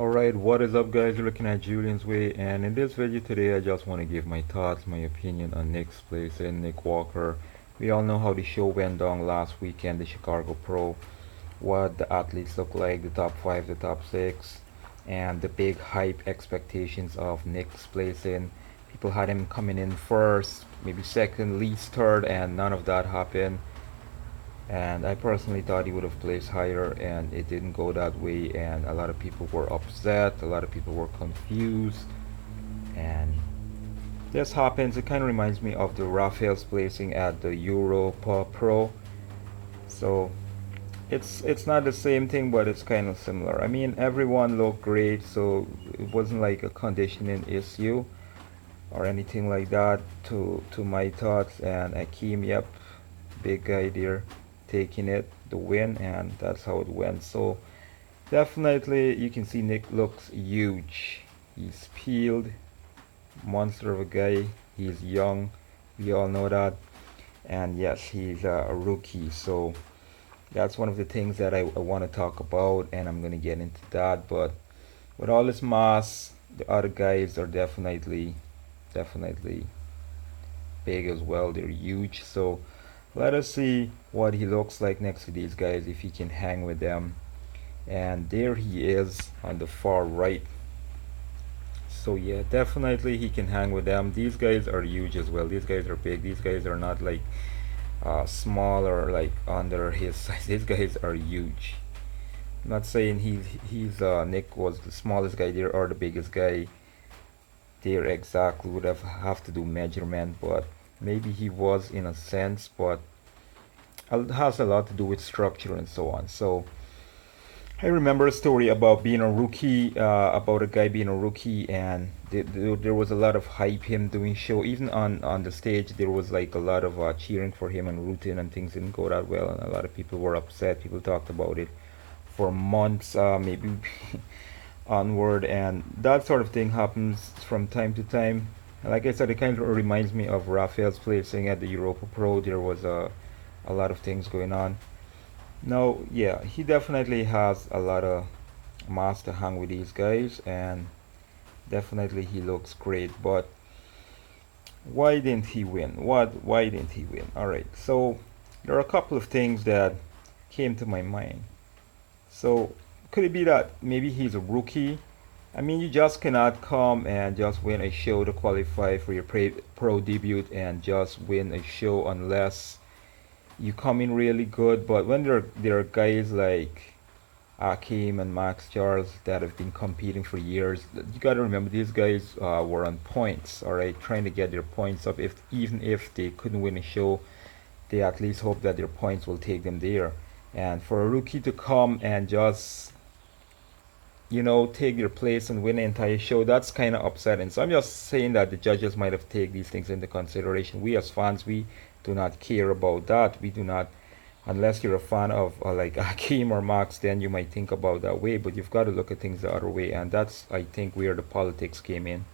Alright, what is up guys? You're looking at Julian's Way, and in this video today I just want to give my thoughts, my opinion on Nick's place and Nick Walker. We all know how the show went down last weekend, the Chicago Pro, what the athletes look like, the top 5, the top 6, and the big hype expectations of Nick's place in. People had him coming in first, maybe second, least third, and none of that happened. And I personally thought he would have placed higher, and it didn't go that way. And a lot of people were upset, a lot of people were confused, and this happens. It kind of reminds me of the Rafael's placing at the Europa Pro. So it's not the same thing, but it's kind of similar. I mean, everyone looked great, so it wasn't like a conditioning issue or anything like that. To my thoughts, and Akeem, yep, big guy there, taking it the win, and that's how it went. So definitely you can see Nick looks huge. He's peeled, monster of a guy. He's young, we all know that. And yes, he's a rookie. So that's one of the things that I want to talk about, and I'm gonna get into that. But with all this mass, the other guys are definitely big as well. They're huge. So let us see what he looks like next to these guys, if he can hang with them. And there he is on the far right. So yeah, definitely he can hang with them. These guys are huge as well. These guys are big. These guys are not like small or like under his size. These guys are huge. I'm not saying he's Nick was the smallest guy there or the biggest guy there exactly. Would have to do measurement, but maybe he was in a sense, but it has a lot to do with structure and so on. So I remember a story about being a rookie, about a guy being a rookie, and there was a lot of hype him doing show. Even on the stage, there was like a lot of cheering for him and rooting, and things didn't go that well, and a lot of people were upset. People talked about it for months, maybe onward, and that sort of thing happens from time to time. And like I said, it kind of reminds me of Rafael's placing at the Europa Pro. There was a lot of things going on. No, yeah, he definitely has a lot of mass to hang with these guys, and definitely he looks great. But why didn't he win? Why didn't he win? All right, so there are a couple of things that came to my mind. So could it be that maybe he's a rookie? I mean, you just cannot come and just win a show to qualify for your pro debut and just win a show unless you come in really good. But when there are guys like Akeem and Max Charles that have been competing for years, you got to remember these guys were on points, all right, trying to get their points up. If even if they couldn't win a show, they at least hope that their points will take them there. And for a rookie to come and just take their place and win the entire show, that's kind of upsetting. So I'm just saying that the judges might have taken these things into consideration. We as fans, we do not care about that. We do not, unless you're a fan of like Akeem or Max, then you might think about that way. But you've got to look at things the other way, and that's, I think, where the politics came in.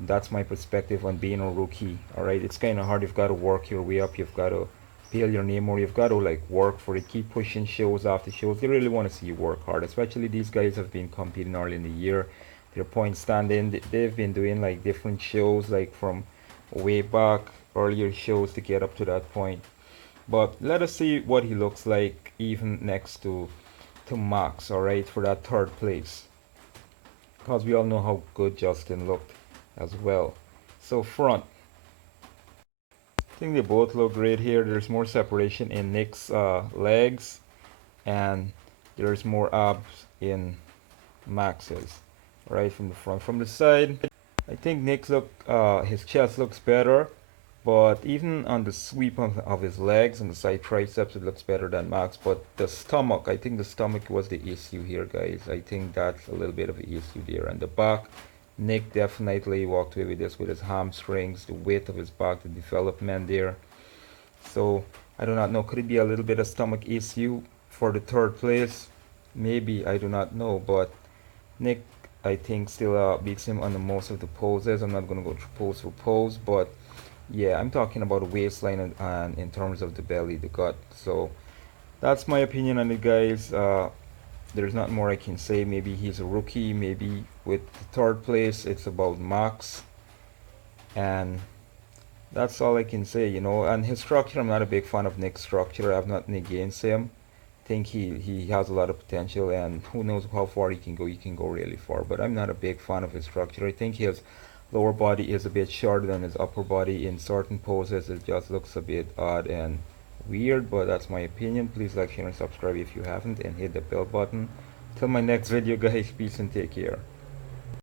That's my perspective on being a rookie. All right, it's kind of hard. You've got to work your way up. You've got to peel your name, or you've got to like work for it. Keep pushing shows after shows. They really want to see you work hard. Especially these guys have been competing early in the year. Their point standing. They've been doing like different shows, like from way back earlier shows to get up to that point. But let us see what he looks like even next to Max. All right, for that third place, because we all know how good Justin looked as well. So front, I think they both look great here. There's more separation in Nick's legs, and there's more abs in Max's. Right from the front, from the side, I think Nick's his chest looks better, but even on the sweep of his legs and the side triceps, it looks better than Max. But the stomach, I think the stomach was the issue here, guys. I think that's a little bit of an issue there. And the back, Nick definitely walked away with this with his hamstrings, the weight of his back, the development there. So I do not know. Could it be a little bit of stomach issue for the third place? Maybe, I do not know. But Nick, I think, still beats him on the most of the poses. I'm not gonna go through pose for pose, but yeah, I'm talking about the waistline and in terms of the belly, the gut. So that's my opinion on it, guys. There's not more I can say. Maybe he's a rookie. Maybe with the third place, it's about Max, and that's all I can say. And his structure, I'm not a big fan of Nick's structure. I have nothing against him. Think he has a lot of potential, and who knows how far he can go. He can go really far, but I'm not a big fan of his structure. I think his lower body is a bit shorter than his upper body. In certain poses it just looks a bit odd and weird, but that's my opinion. Please like, share, and subscribe if you haven't, and hit the bell button. Till my next video, guys, peace and take care.